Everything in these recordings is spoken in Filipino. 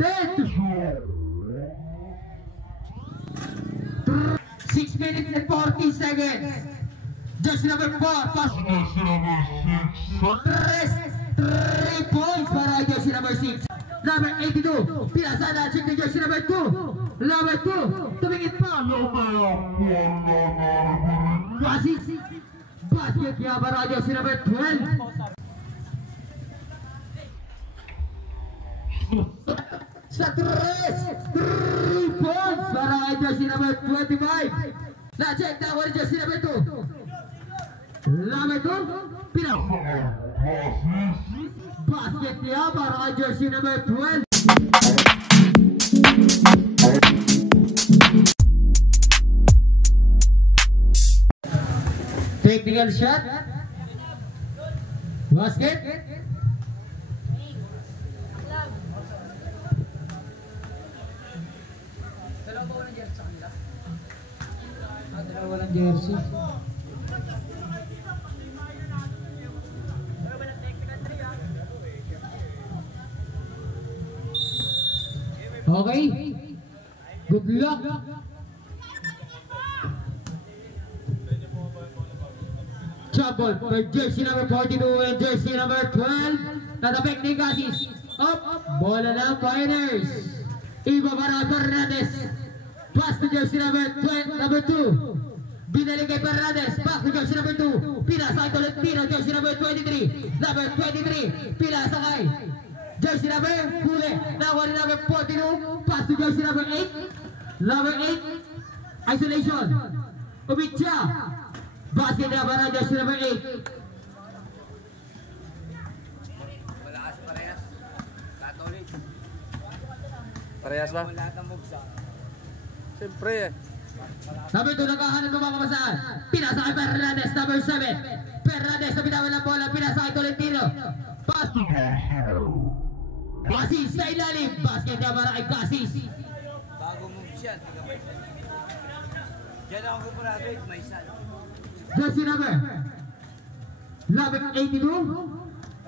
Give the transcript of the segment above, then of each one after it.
10 to shoot. 6 minutes and 40 seconds. Jersey number 4, pass. Jersey number 6. 3 points para jersey number 6. Number 82, pinasada, check ni jersey number 2. Number 2, tumingin pa. Basis. Basket niya para jersey number 12. Sa 3 points para jersey number 25. Na-check na ako ni jersey number 2. Number 2, pinasada. Basket niya para jersey number 12. Technical shot. Basket. Dalawa lang jersey. Okay. Good luck. Trouble for jersey number 42 and jersey number 12. Natapik ni Gasis. Up. Bola ng Pioneers. Iba para Fernandez. Pass to jersey number 2. Binalik kay Fernandez. Back to jersey number 2. Pinasa kay Tolentino. Jersey number 23. Number 23. Pinasa kay jersey number Hule. Nakuha ni number 42. Pass to jersey number 8. Number 8. Isolation. Umitya. Basket na para jersey number 8. Malakas parehas. Catholic. Parehas ba? Lahat ng moves. Siyempre eh. Number 2 nakahanap ng mga kamasaan. Pinasa kay Fernandez. Number 7. Fernandez na binawan ng bola. Pinasa kay Tolentino. Pass to Gasis sa ilalim. Basket niya para kay Gasis. Bago moves yan. Diyan ako graduate, may isa. Jersey number 82.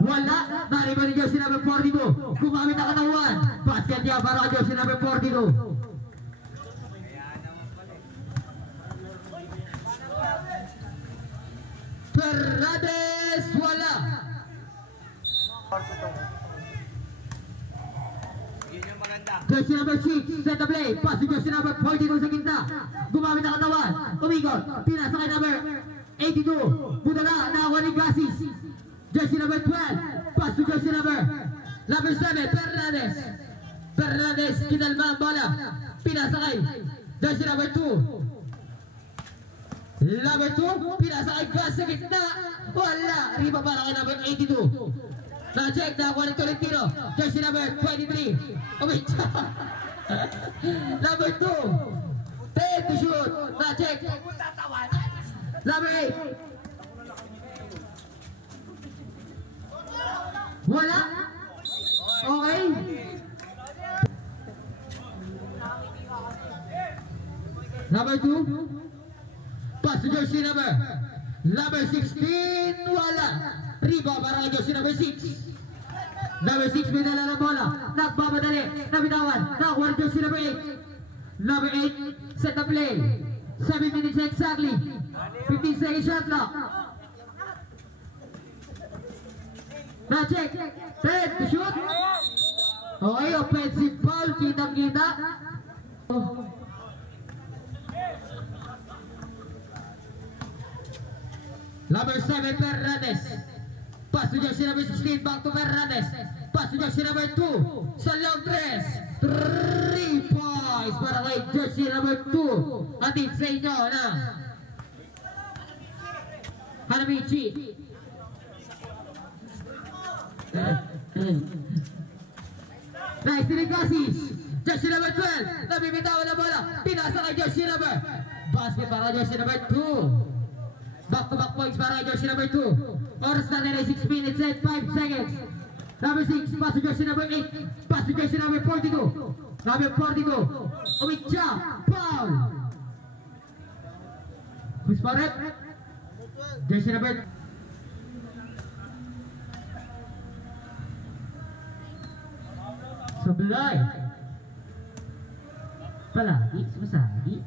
Wala. Nariba ni jersey number 42. Gumamit ang katawan. Basket niya para kay jersey number 42. Fernandez wala. Yun yung maganda. Jersey number 6, set the play. Pass to jersey number 42 sa gitna. Gumamit ang katawan. Umikot. Pinasa kay number 82. Budala. Nakakuha ni Gasis. Jersey number 12. Pass to jersey number 7. Fernandez. Fernandez. Kinalma ang bola. Pinasa kay jersey number 2. Number 2. Pinasa kay Gas sa gitna. Wala. Riba para kay number 82. Na-check na ako ng Tolentino. Jersey number 23. Umitsa. Number 2. 10 to shoot. Na-check. Number 8. Wala. Okay. Number 2. Pass to jersey number 16. Wala. Riba para kay jersey number 6. Number 6 binala ng bola. Nagbamadali. Nabitawan. Nakuha ng jersey number 8. Number 8. Set the play. 7 minutes exactly. 15 seconds shot clock. Na-check. 10 to shoot. Okay, offensive foul. Kitang-kita. Number 7, Fernandez. Pass to jersey number 16, back to Fernandez. Pass to jersey number 2. Sa long 3. 3 points para kay jersey number 2. Atid sa inyo na Hanamichi. Nice to Gasis. Jersey number 12. Nabibitawan na bola. Pinasa kay jersey number. Basket para jersey number 2. Back-to-back points para jersey number 2. Oras na nila 6 minutes and 5 seconds. Number 6, pass to jersey number 8. Pass to jersey number 42. Number 42. Umitya. Foul. Who's for it? Jersey number. So Sablay. Palagi, sumasagi.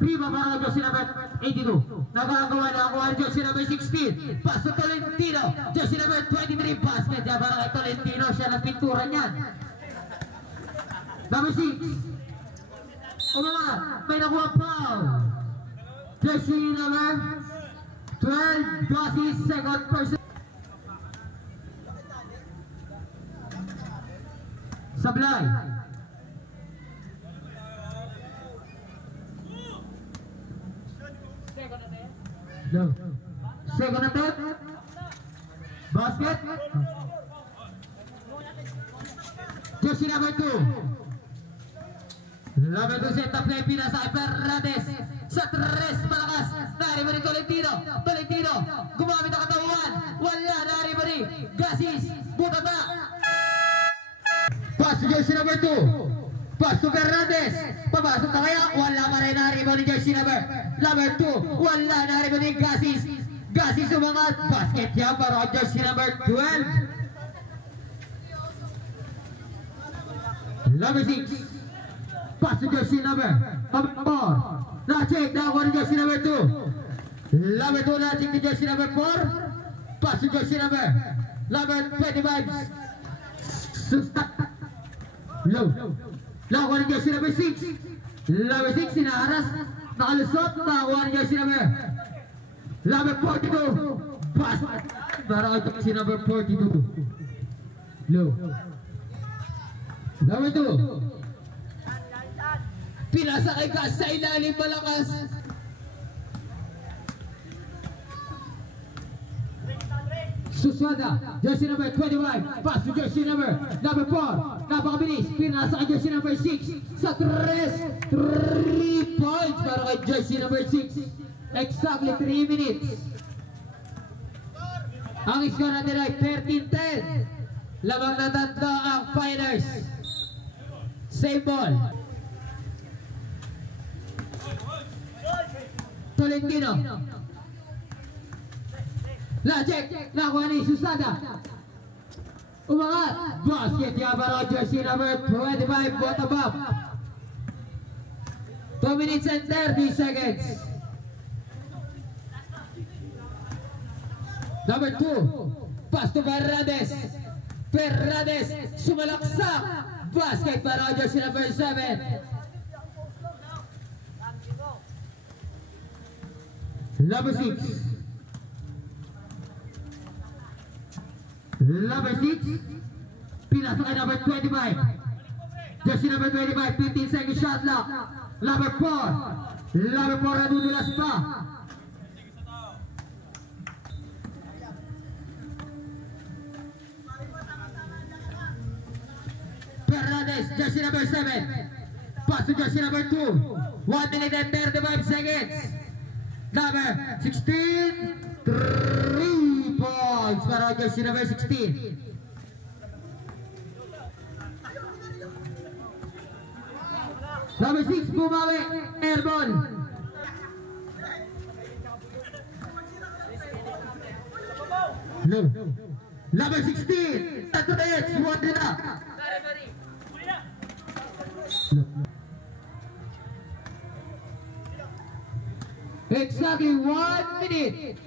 Prima para jersey number 82. Nagagawa na ako ang jersey number 16. Pass to Tolentino. Jersey number 23. Basket niya para kay Tolentino. Siya ng pintura niyan. Number 6. Umangat. May nakuha foul. Jersey number 12. Gossi, second person. Sablay. No. Second attempt. Basket. Jersey number 2. Number 2 set up play pinasa Fernandez. Sa 3 malakas. Nari ba ni Tolentino? Tolentino. Gumamit ang katawan. Wala. Nari ba ni Gasis. Butata. Pass to jersey number 2. Pass to Fernandez. Papasok na kaya? Wala pa rin. Nari ba ni jersey number 2. Wala. Nari ba ni Gasis. Gasis umangat. Basket niya para jersey number 12. Number 6. Pass to jersey number 4. Na-check na ako ni jersey number 2. Number 2 na-check ni jersey number 4. Pass to jersey number 25. Sustak. Low. Nakuha ni jersey number 6. Number 6 sinaharas. Nakalusot. Nakuha ni jersey number 42. Pass. Para kay jersey number 42. Low. Number 2. Pinasa kay Gas sa ilalim malakas. Suswada, jersey number 25. Pass to jersey number 4. Napakabilis. Pinasa kay jersey number 6. Sa 3 points para kay jersey number 6. Exactly 3 minutes. Ang score natin ay 13-10. Lamang na tatlo ang Fighters. Same ball. Tolentino. Na-check. Nakuha ni Susada. Umangat. Basket niya para jersey number 25. Bottom up. 2 minutes and 30 seconds. Number 2. Pass to Fernandez. Fernandez. Sumalaksak. Basket para jersey number 7. Number 6. Number 6. Pinasok kay number 25. Jersey number 25. 15 second shot lock. Number 4. Number 4 nadudulas pa. Fernandez. Jersey number 7. Pass to jersey number 2. 1 minute and 35 seconds. Number 16, 3 points para jersey number 16. Number 6, bumawi, airball. No. Number 16, tato na yan, suwante na. Exactly 1 minute.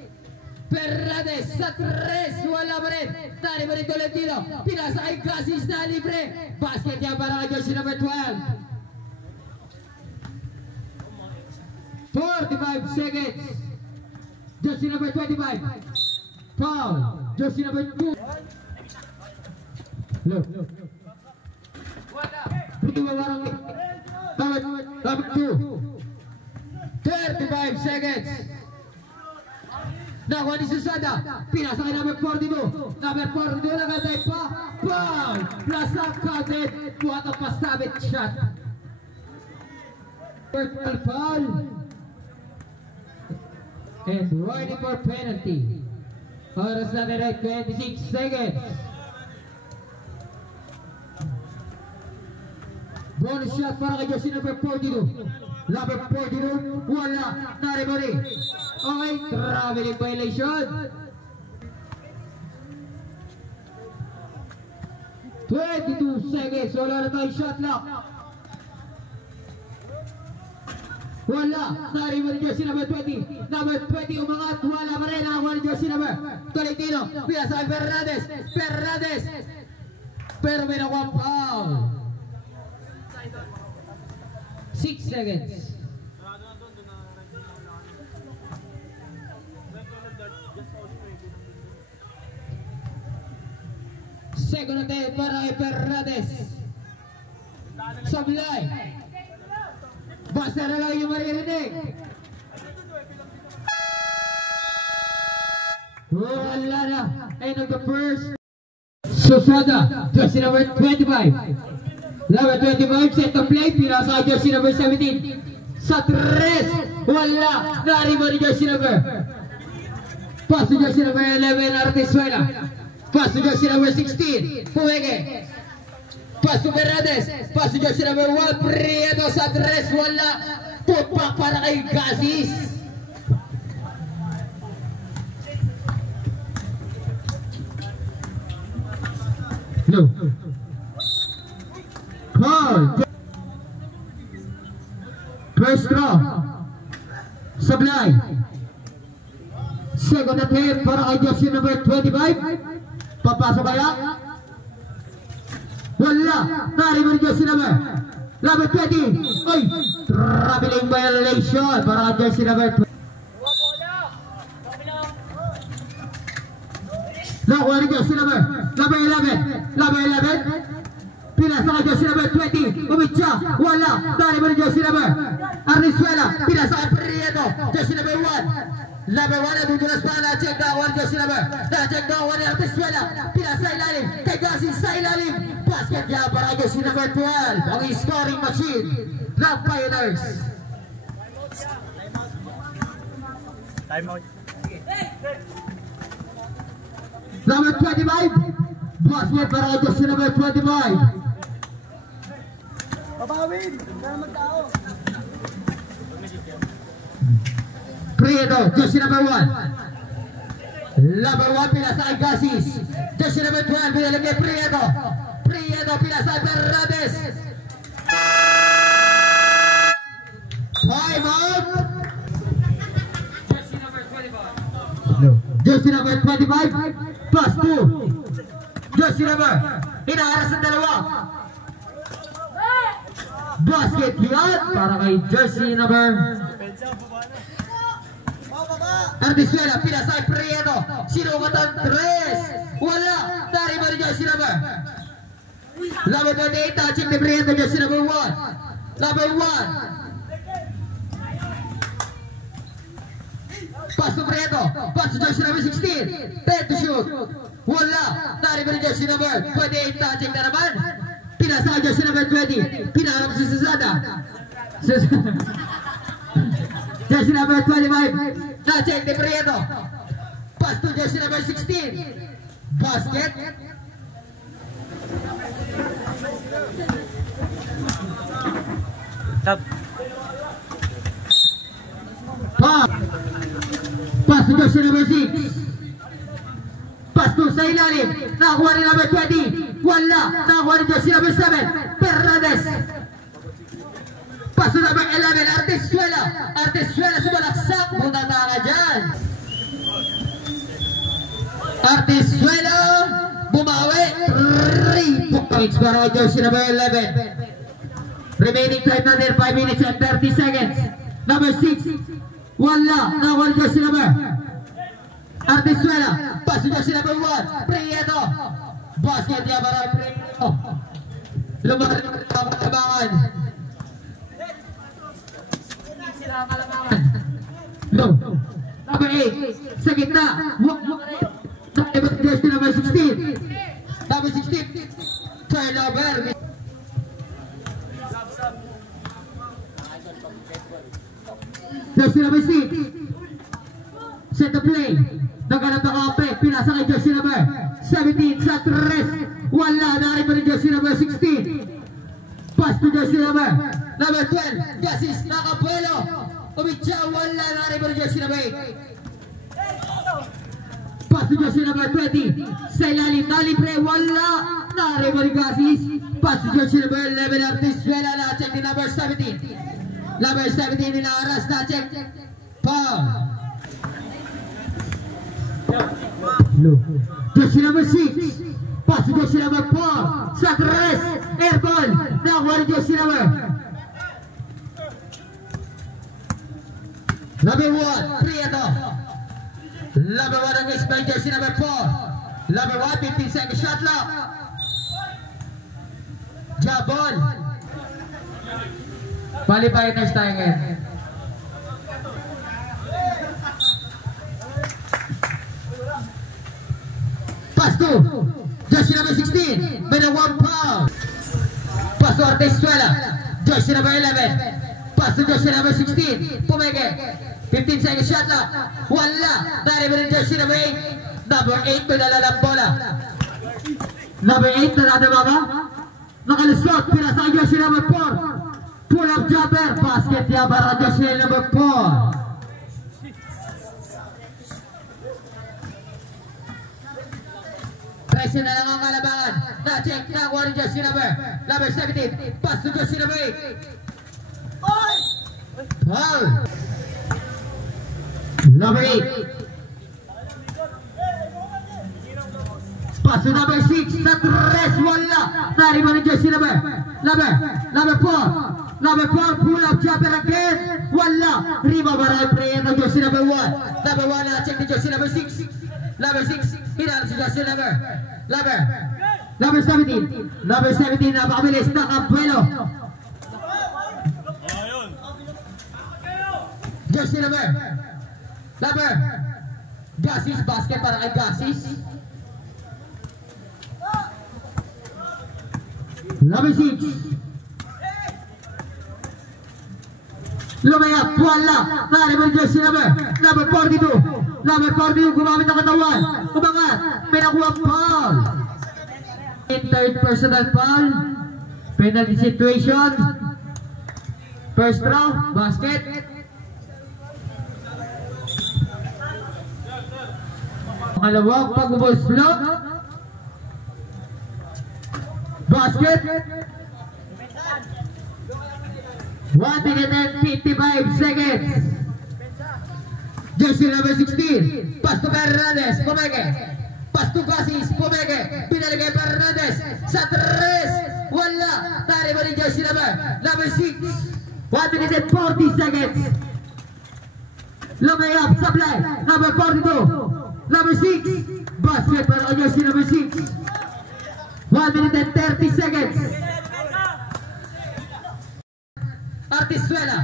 Fernandez sa 3. Wala pa rin. Tari pa rin Tolentino. Pinasa kay Gasis na libre. Basket niya para kay jersey number 12. 45 seconds. Jersey number 25. Foul. Jersey number 2. Look. Number 2. 35 seconds. Nakuha ni Susada. Pinasa kay number 42. Number 42 nagantay pa. Foul. Plus up counted. What a pasabit shot. Personal foul. And waiting for penalty. Oras natin ay 26 seconds. Bonus shot para kay jersey number 42. Number 42, wala, naribari. Okay, traveling violation. 22 seconds. Wala na tayong shot clock. Wala. Sorry mo jersey number 20. Number 20 umangat. Wala pa rin. Nakakuha ni jersey number Tolentino. Pinasa Fernandez. Fernandez. Pero may nakuha foul. 6 seconds. Second attempt para kay Fernandez. Sablay. Basta na lang yung maririnig. Wala na. End of the first. Susada, jersey number 25. Number 25, set to play. Pinasa jersey number 17. Sa 3. Wala. Nariba ni jersey number. Pass to jersey number 11, Artesuela. Pass to jersey number 16, Puwege. Pass to Fernandez. Pass to jersey number 1, Prieto sa 3. Wala. Pupak para kay Gasis. No. Call. First draw. Sablay. Second attempt para kay jersey number 25. Papasok kaya? Wala. Nariba ni jersey number 20. Oy! Traveling violation para kay jersey number 20. Nakuha ni jersey number 11. Pinasa kay jersey number 20. Umitya. Wala. Nariba ni jersey number Arnizuela. Pinasa kay Prieto. Jersey number 1. Number 1 at dudulas pa na check down one jersey number. Na-check down one ni Artesuela. Pinasa ilalim. Kay Gasis sa ilalim. Basket niya para jersey number 12. Ang scoring machine ng Pioneers. Time out. Number 25. Basket para jersey number 25. Babawin! Naman tao! Prieto, jersey number 1. Number 1, pinasa kay Gasis. Jersey number 12, pinalag kay Prieto. Prieto, pinasa kay Fernandez. Time out. Jersey number 25. No. Jersey number 25, plus 2. Jersey number, inaharas ang dalawa. Basket yan para kay jersey number Artesuela. Pinasa kay Prieto. Sinugatan 3. Wala. Nariba ni jersey number 28. Touching ni Prieto. Jersey number 1. Number 1. Pass to Prieto. Pass to jersey number 16. 10 to shoot. Wala. Nariba ni jersey number 28. Touching na naman. Pinasa kay jersey number 20. Pinarap si Susada. Jersey number 25. Na-check ni Prieto. Pass to jersey number 16. Basket. Stop. Pass to jersey number 6. Pass to sa ilalim. Nakakuha ni number 20. Wala. Nakakuha ni jersey number 7. Fernandez. Pass to number 11. Artesuela. Artesuela sumalaksak. Bunata ka dyan. Artesuela. Bumawi. 3 points para jersey number 11. Remaining time natin 5 minutes and 30 seconds. Number 6. Wala. Nakakuha ni jersey number Artesuela. Pass to jersey number 1. Prieto. Basket niya para Prieto. Lumari ang tabangan. No. Number 8. Sa gitna. Jersey number 16. Number 16. Turnover. Jersey number 6. Set the play. Naganap ang kape. Pinasa kay jersey number 17 sa 3. Wala. Nari pa rin jersey number 16. Pass to jersey number 12. Gasis. Nakapuelo. Umitya. Wala. Nari pa rin jersey number 8. Pass to jersey number 20. Sa ilalim, nalibre, wala. Na-referee Gasis. Pass to jersey number 11 of Tiswela. Na-check din number 17. Number 17 inaaras. Na-check. Foul. Jersey number 6. Pass to jersey number 4. Sa tres. Airball. Nakuha ni jersey number 1. Prieto. Number 1 ang isbay jersey number 4. Number 1, 15 second shot lock. Jabon. Qualifiers tayo ngayon. Pass to jersey number 16. May na 1 foul. Pass to Ortezuela. Jersey number 11. Pass to jersey number 16. Pumege. 15 second shot lock. Wala. Dari rin jersey number 8. Number 8 pinalalang bola. Number 8 na nadababa. Nakalusot. Pinasa jersey number 4. Pull up jumper. Basket niya para jersey number 4. Presyo na lang ang kalabangan. Na-check na ang one jersey number 17. Pass to jersey number 8. Foul. Number 8. Pass to number 6. Sa tres, wala. Nariman ni jersey number 4. Number 4, pull up jumper again. Wala. Riba baray prayer ng jersey number 1. Number 1 na-check ni jersey number 6. Number 6. Hinaan si jersey number 17. Number 17 napakabilis na Capuelo. Jersey number Gasis, basket para kay Gasis. Number 6. Lumayap, wala. Nariman jersey number 42. Number 42, gumamit ng katawan. Umangat, may nakuha foul. Third personal foul. Penalty situation. First throw, basket. Pangalawang pag-ubuslot. Basket. 1 minute and 55 seconds. Jersey number 16. Pass to Fernandez. Pumege. Pass to Gasis. Pumege. Pinaligay Fernandez. Sa tres. Wala. Tari ba ni jersey number 6. 1 minute and 40 seconds. Lumayap. Sablay. Number 42. Number 6. Basket para jersey number 6. 1 minute and 30 seconds. Ortezuela.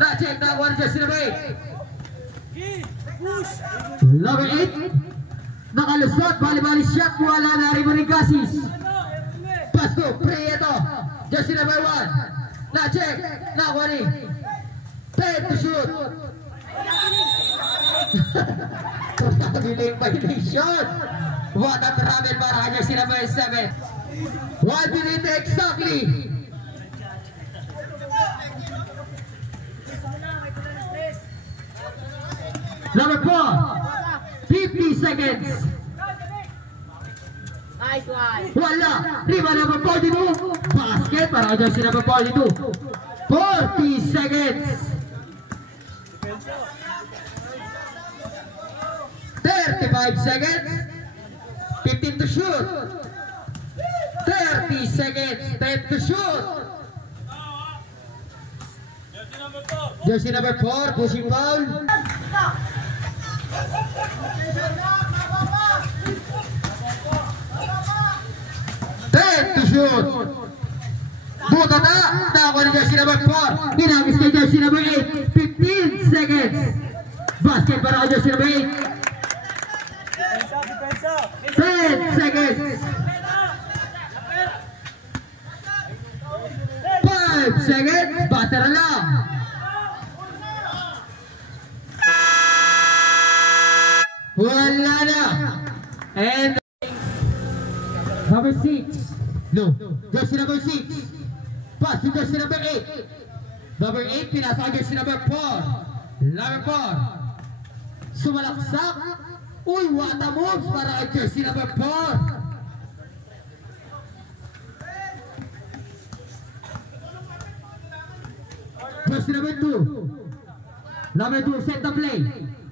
Na-check na one jersey number 8. Number 8. Nakalusot. Bali-bali shot. Wala na rin ni Gasis. Pass to Prieto. Jersey number 1. Na-check. Nakuha ni. 10 to shoot. Delayed violation. What a travel para kay jersey number 7. 1 minute exactly. Number 4. 50 seconds. Nice one. Wala. Riba number 42. Basket para kay jersey number 42. 40 seconds. 35 seconds. 15 to shoot. 30 seconds. 10 to shoot. Jersey number 4. Pushing foul. 10 to shoot. Buta na. Nakuha ni jersey number 4. Hinagis kay jersey number 8. 15 seconds. Basket para kay jersey number 8. 10 seconds. 5 seconds. Bata lang. Wala na. And number 6. No. Jersey number 6. Pass to jersey number 8. Number 8, pinasa jersey number 4. Number 4. Sumalaksak. Uy, what a moves para kay jersey number 4. Jersey number 2. Number 2, set the play.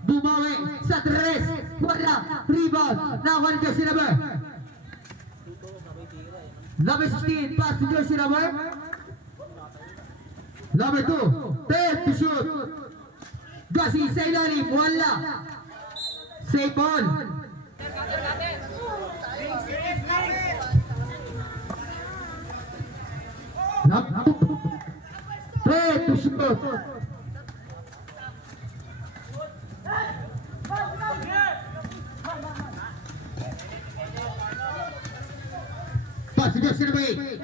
Bumawi sa 3. Wala. Rebound. Nakuha ni jersey number 16. Pass to jersey number 2. 10 to shoot. Gasi sa ilalim. Wala. Save ball. Play to shoot. Pass to jersey number 8.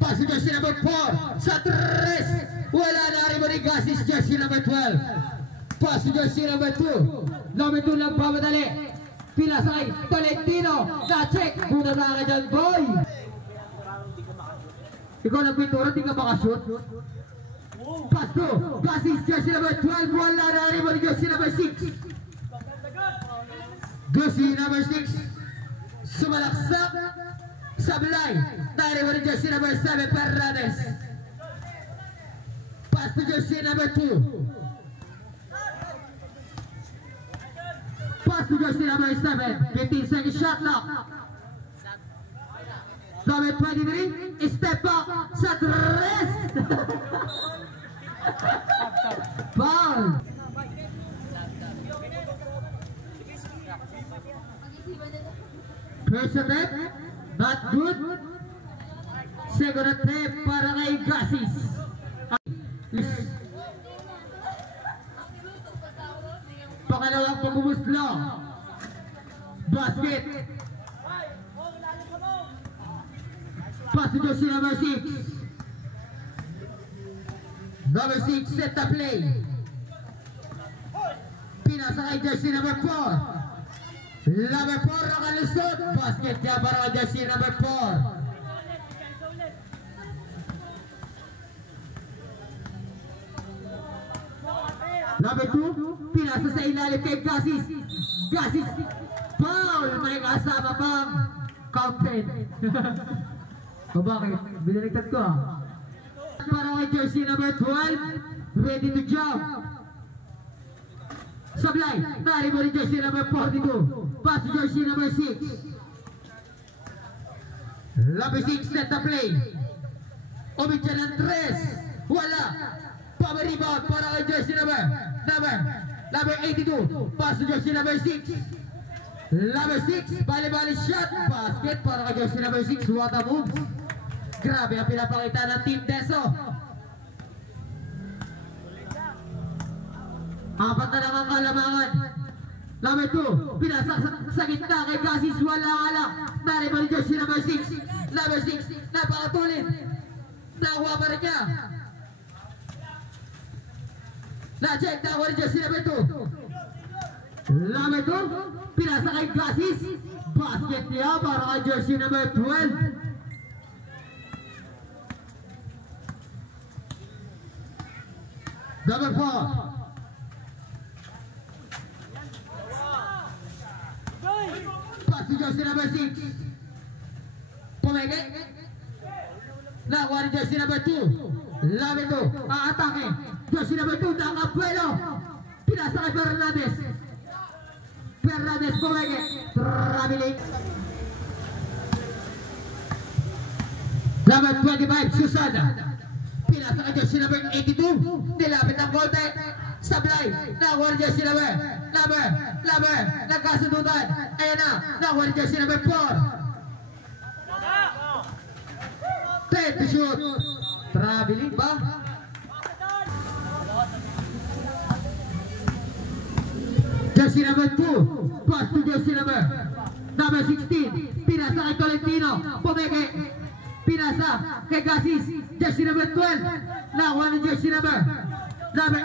Pass to jersey number 4. Sa 3. Wala na rin mo ni Gasis jersey number 12. Pass to jersey number 2. Number 2 lang pamadali. Pilasay. Tolentino. Na-check. Buta na ka dyan, boy. Ikaw nagpintura, di ka makashoot. Pass to Gasis jersey number 12. Wala na rin mo ni jersey number 6. Jersey number 6. Sumalaksak. Sablay. Nari mo ni jersey number 7. Perrades. Pass to jersey number 2. Pass to jersey number 7. 15-second shot clock. Number 23. Step up sa 3. Foul. First attempt, not good. Second attempt para kay Gasis. Pangalawang pagbumuslo. Basket. Pass to jersey number 6. Number 6 set the play. Pinasa kay jersey number 4. Number 4 nakalusot. Basket niya para kay jersey number 4. Number 2, pinasa sa ilalim kay Gasis. Gasis, foul! May kasama pang counted. O bakit? Binaligtad ko ah. Para kay jersey number 12, ready to jump. Sablay, nari mo rin jersey number 42. Pass to jersey number 6. Number 6, set the play. Umidya ng 3. Wala. Power rebound para kay jersey number 82. Pass to jersey number 6. Number 6, bali-bali shot. Basket para kay jersey number 6. What a move. Grabe ang pinapakita ng Team Deso. Apat na lang ang kalamangan. Number 2, pinasa sa gitna kay Gasis. Wala. Nari-bali jersey number 6. Number 6, napakatulin. Nakuha pa rin niya. Na-check na ako rin jersey number 2. Number 2, pinasa kay Gasis. Basket niya para kay jersey number 12. Number 4. Pass to jersey number 6. Pumeke. Nakuha rin jersey number 2. Number 2, aatake. Jersey number 2, nakapuelo. Pinasa kay Fernandez. Fernandez pumeke. Traveling. Number 25, Susana. Pinasa kay jersey number 82. Nilapit ang golpe. Sablay. Nakuha rin jersey number. Nagkasundutan. Ayan na. Nakuha rin jersey number 4. 10 to shoot. Traveling ba? Jersey number 2. Pass to jersey number 16. Pinasa kay Tolentino. Pumeke. Pinasa kay Gasis. Jersey number 12. Nakuha ng jersey number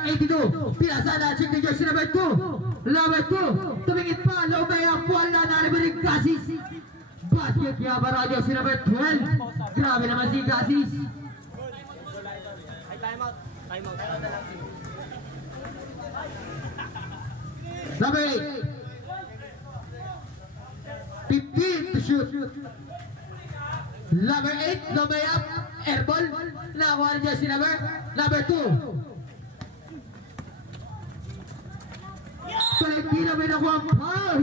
82. Pinasa na check ng jersey number 2. Number 2. Tumingit pa. Lumaya. Wala na rin Gasis. Basket niya para jersey number 12. Grabe naman si Gasis. Number 8. 15 to shoot. Number 8, no may up, airball. Nakakuha na jersey number 2. Tolentino may nakuha ang foul.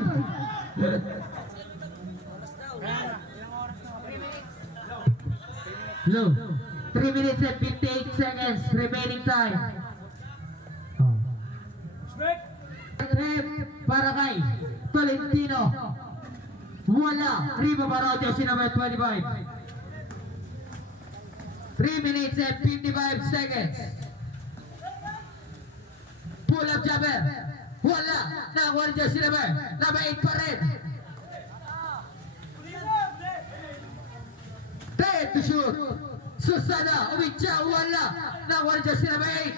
Low. 3 minutes and 58 seconds remaining time. Rep para kay Tolentino. Wala. Riba para jersey number 25. 3 minutes and 55 seconds. Pull up jumper. Wala. Nakakuha na jersey number 8 pa rin. 10 to shoot. Susana, Umicha, wala. Nakakuha na jersey number 8.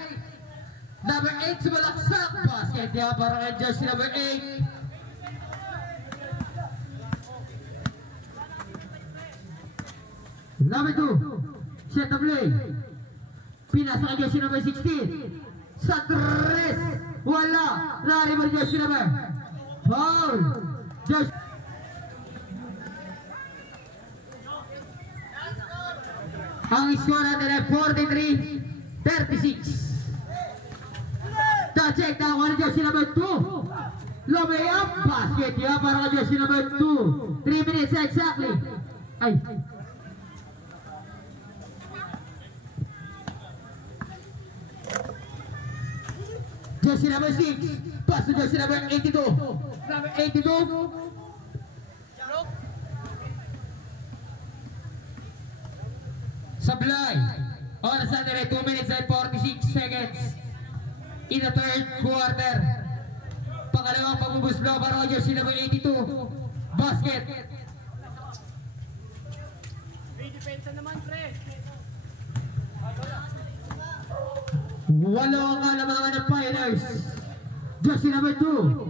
Number 8 sumalaksak. Basket niya para kay jersey number 8. Number 2, set of play. Pinasa kay jersey number 16. Sa 3, wala. Naribar jersey number. Foul. Jersey. Ang score natin ay 43-36. Check na one jersey number 2. Lomay up. Basket niya para kay jersey number 2. 3 minutes exactly. Ay. Jersey number 6. Pass to jersey number 82. Number 82. Sablay. Oras natin ay 2 minutes and 46 seconds. In the third quarter. Pangalawang pagubuslo para kay jersey number 82. Basket. May depensa naman, pre. Walo ang kalamangan ng Pioneers. Jersey number 2.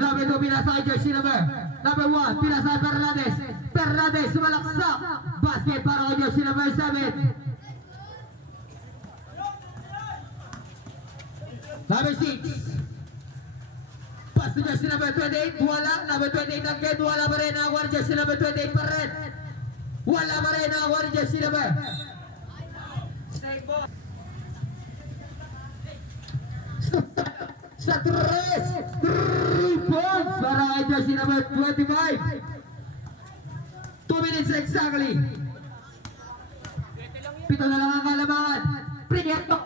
Number 2 pinasa kay jersey number 1. Pinasa kay Fernandez. Fernandez sumalaksak. Basket para kay jersey number 7. Number 6. Pass to jersey number 28. Wala. Number 28 again. Wala pa rin. Nakakuha ni jersey number 28 pa rin. Wala pa rin. Nakakuha ni jersey number. Sa 3 points para kay jersey number 25. 2 minutes exactly. Pito na lang ang kalamangan. Prineto.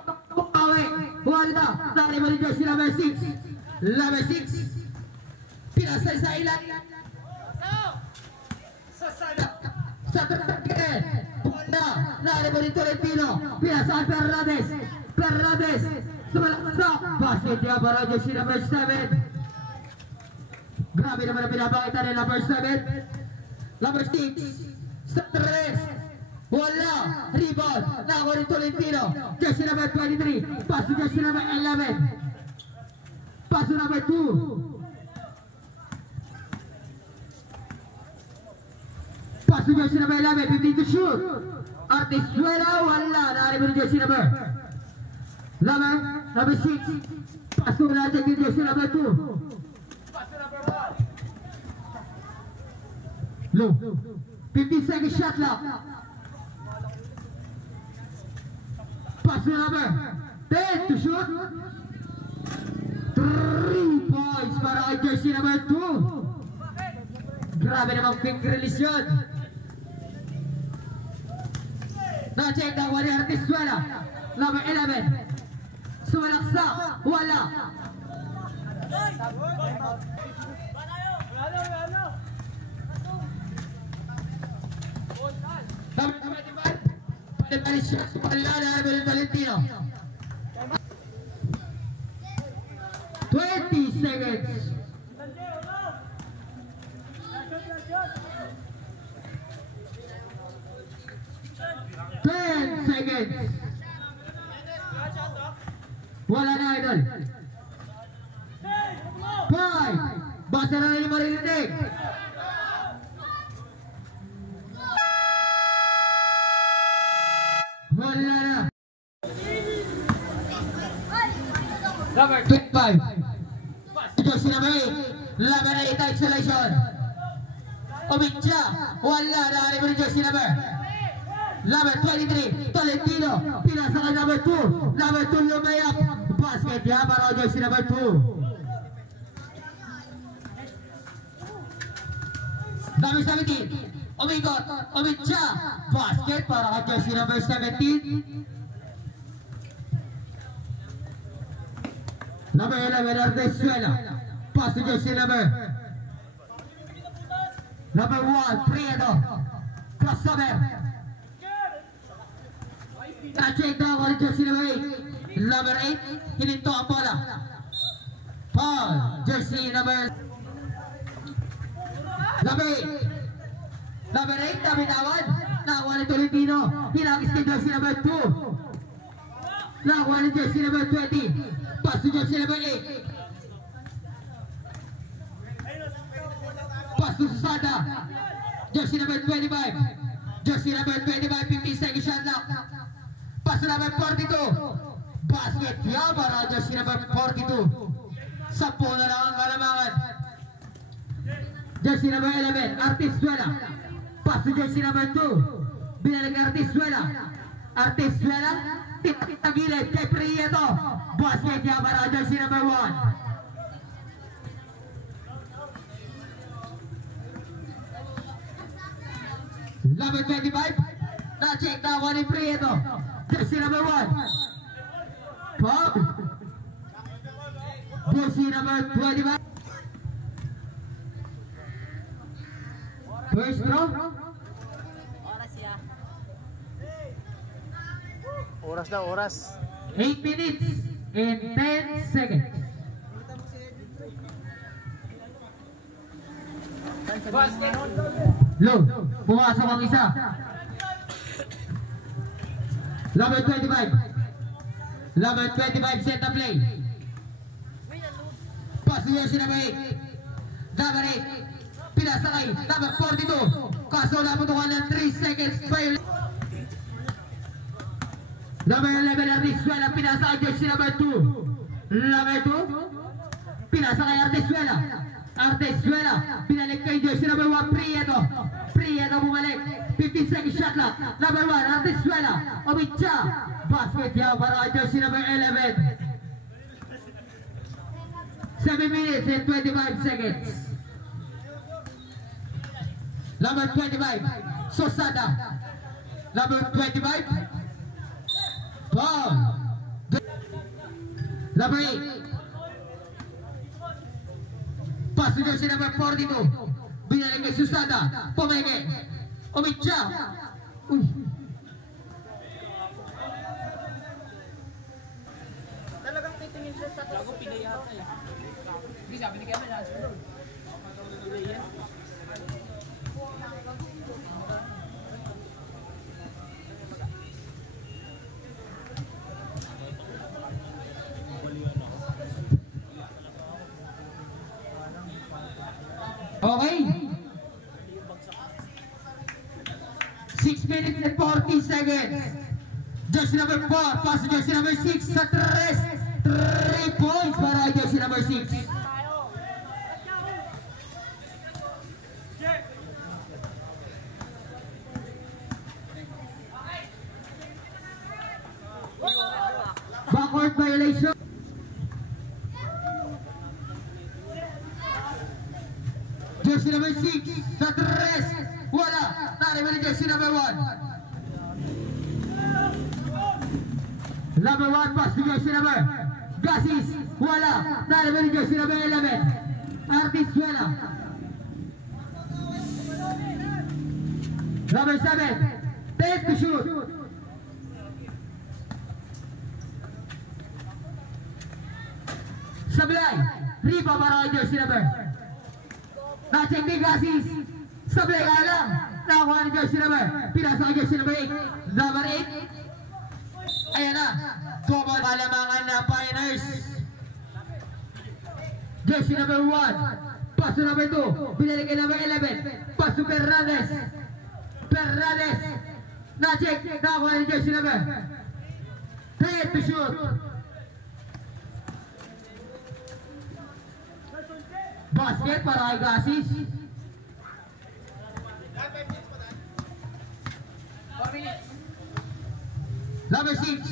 Wala. Nariba ni jersey number 6. Number 6. Pinasay sa ilan. Sa target. Wala. Nariba ni Tolentino. Pinasay Fernandez. Fernandez. Sumalaksak. Basket niya para jersey number 7. Grabe naman ang pinapakita ni number 7. Number 6. Sa 3. Wala. Rebound. Nakakuha ni Tolentino. Jersey number 23. Pass to jersey number 11. Pass to number 2. Pass to jersey number 11. 15 to shoot. Artizuela. Wala. Nakakuha ni jersey number 6. Pass to jersey number 2. Low. 15 seconds shot clock. Pass to number 10 to shoot. 3 points para kay jersey number 2. Grabe namang quick release yun. Na-check na wali Artizuela. Number 11. Sumalaksak. Wala. Number 25. Palit-palit siya. Wala na ng Valentino. 20 seconds. 10 seconds. Wala na, idol. 5. Basta na rin maririnig. Wala na. Number 25. Jersey number 8. Number 8 isolation. Omicha, wala na ni jersey number 23, Tolentino, pinasa kay number 2, lumayap, basket niya para jersey number 2. Number 17, Omigot, Omicha, basket para kay jersey number 17. Number 11, Artesuela, pass to jersey number 1, Prieto, crossover. Check down on jersey number 8. Number 8, hininto ang bola. Paul, jersey number 8. Number 8, nabitawan. Nakuha ni Tolentino. Hinagis kay jersey number 2. Nakuha ni jersey number 20. Pass to jersey number 8. Pass to Susada. Jersey number 25. Jersey number 25, 15 seconds shot clock. Pass to number 42. Basket niya para jersey number 42. 10 na lang ang kalamangan. Jersey number 11, Artesuela. Pass to jersey number 2. Binalik Artesuela. Artesuela, tagilid kay Prieto. Basket niya para jersey number 1. Number 25, na-check na ako ni Prieto. Jersey number 1. Pop. Jersey number 25. First throw. Oras na, oras. 8 minutes and 10 seconds. Low, pumasok ang isa. Number 25. Number 25, set the play. Pass to jersey number 8. Number 8. Pinasakay. Number 42. Kaso naputukan ng 3 seconds. Number 11, Artesuela. Pinasakay jersey number 2. Number 2. Pinasakay Artesuela. Artesuela. Pinalik kay jersey number 1. Prieto. Prieto bumalik. 15 seconds shot clock. Number 1, Artesuela. Omicha. Basket niya para jersey number 11. 7 minutes and 25 seconds. Number 25, Susada. Number 25, Paul. Number 8, pass to jersey number 42. Binalik kay Susada. Pumeke. Omicha. Talagang titingin siya sa lago, pinayata eh. Hindi sabi ni Kevin, last doon. Okay. 6 minutes and 40 seconds. Jersey number 4, pass to jersey number 6 sa 3 points para jersey number 6. Backward violation. Jersey number 6 sa 3. Wala. Narimali jersey number 1. Number 1 pass to jersey number Gasis. Wala. Narimali jersey number 11. Artesuela. Number 7. Take to shoot. Sablay. Riba para jersey number. Na-check ni Gasis. Sablay ka lang. Nakakuha ni jersey number. Pinasa ka jersey number 8. Number 8. Ayan na. Double kalamangan na Pioneers. Jersey number 1. Pass to number 2. Binalik kay number 11. Pass to Perrades. Perrades. Na-check. Nakakuha ni jersey number. Take to shoot. Basket para kay Gasis. Number 6.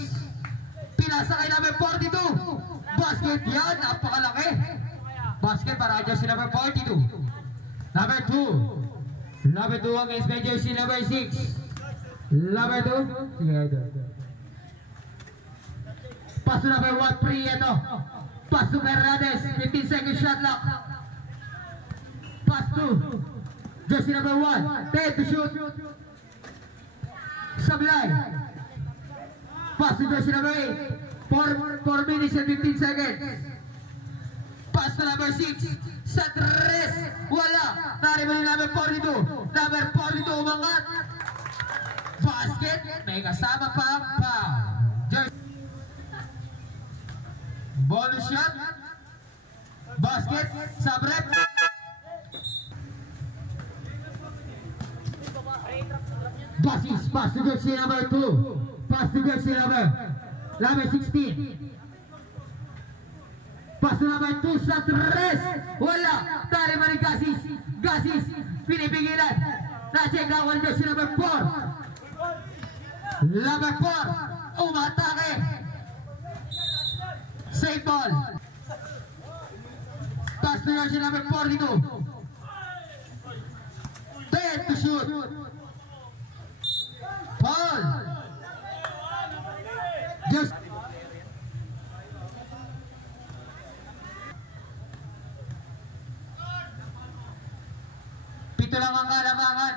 Pinasa kay number 42. Basket yan, napakalaki. Basket para jersey number 42. Number 2. Number 2 against by jersey number 6. Number 2. Sige, ito. Pass to number 1, Prieto. Pass to Fernandez, 15 second shot clock. Pass to jersey number 1, 10 to shoot. Sablay. Pass to jersey number 8, 4 minutes and 15 seconds. Pass to number 6, sa 3, wala. Nariman yung number 42. Number 42 umangat. Basket, may kasama pa. Jersey. Bonus shot. Basket, sabrep. Pass to jersey number 2. Pass to jersey number 16. Pass to number 2 sa 3. Wala. Tariman ni Gasis. Pinipigilan. Na-check na one jersey number 4. Number 4. Umatake. Safe ball. Pass to jersey number 42. 10 to shoot. Paul. Just pito lang ang kalamangan.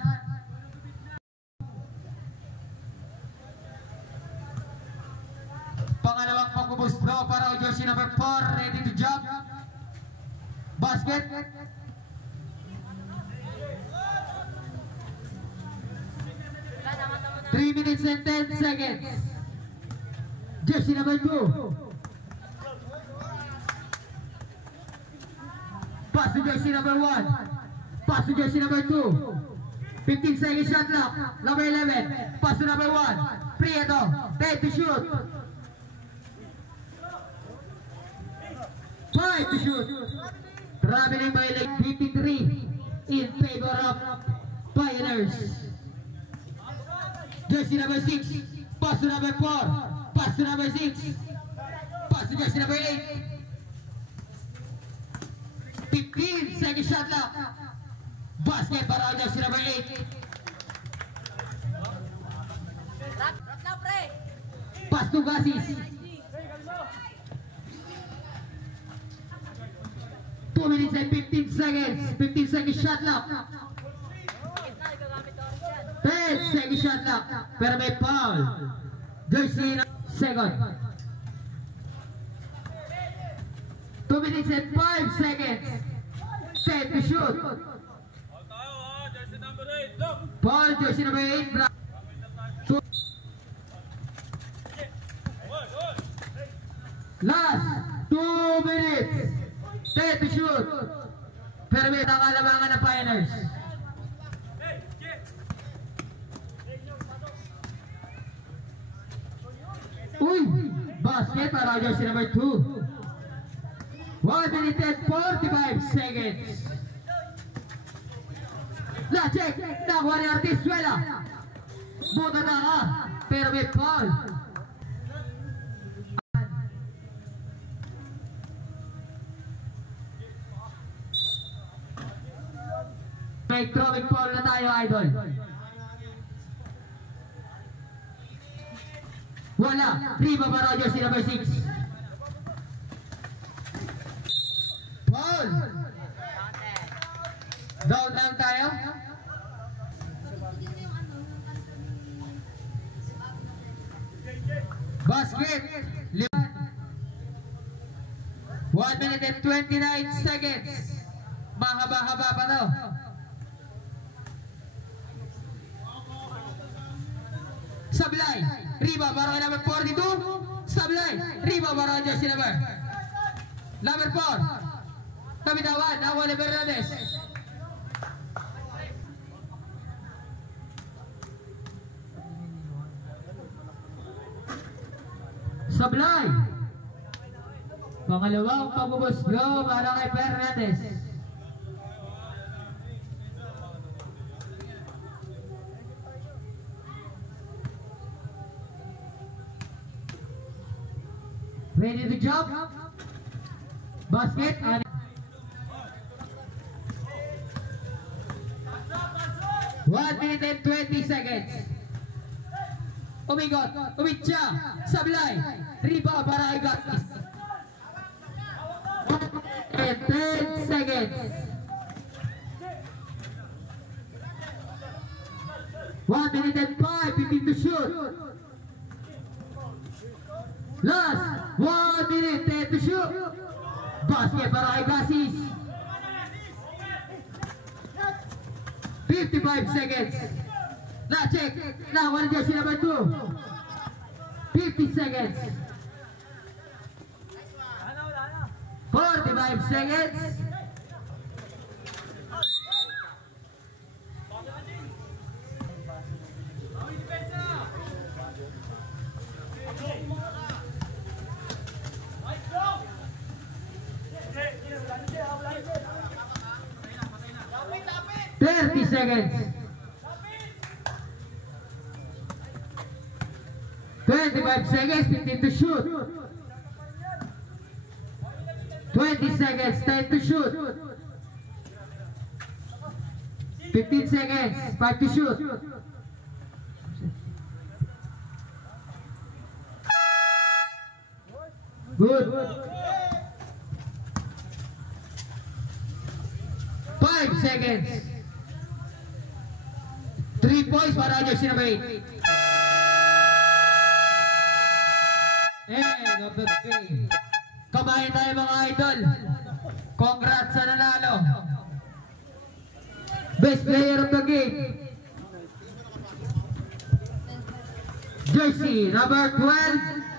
Pangalawang pagbubusto para jersey number 4, ready to jump. Basket. Three minutes and 10 seconds. Jersey number 2. Pass to jersey number 1. Pass to jersey number 2. 15 second shot clock. Number 11. Pass to number 1. Prieto. 10 to shoot. 5 to shoot. Traveling by like 53 in favor of Pioneers. Jersey number 6. Pass to number 4. Pass to number 6. Pass to jersey number 8. 15 second shot clock. Basket para jersey number 8. Pass to Gasis. 2 minutes and 15 seconds. 15 second shot clock. 10 second shot clock. Pero may foul. Jersey second. 2 minutes and 5 seconds. 10 to shoot. Foul, jersey number 8. Last 2 minutes. 10 to shoot. Pero may nakalamangan ng Pioneers. Uy! Basket para jersey number 2. 1 minute and 45 seconds. Na-check. Nakuha ni Artizuela. Buta na ka. Pero may foul. May throwing foul na tayo, idol. Wala. Riba para jersey number 6. Foul. Down lang tayo. Basket. 1 minute and 29 seconds. Mahaba-haba pa to. Sablay. Riba para number 42. Sablay. Riba para jersey number 4. Kabitawan. Nawala Fernandez. Sablay. Pangalawang pagubusgo para kay Fernandez. Ready to jump? Basket. 1 minute and 20 seconds. Umigot. Umitya. Sablay. Rebound para kay Gatis. And 10 seconds. 1 minute and 5. 15 to shoot. Last 1 minute 10 to shoot. Basket para kay Gatis. 55 seconds. Now check. Now one jersey number 2. 50 seconds. 45 seconds. Seconds. 25 seconds, 15 to shoot. 20 seconds, 10 to shoot. 15 seconds, 5 to shoot. Good. 5 seconds. 3 points para jersey number 8. End of the game. Kumain tayo mga idol. Congrats sa nanalo. Best player of the game. Jersey number 12.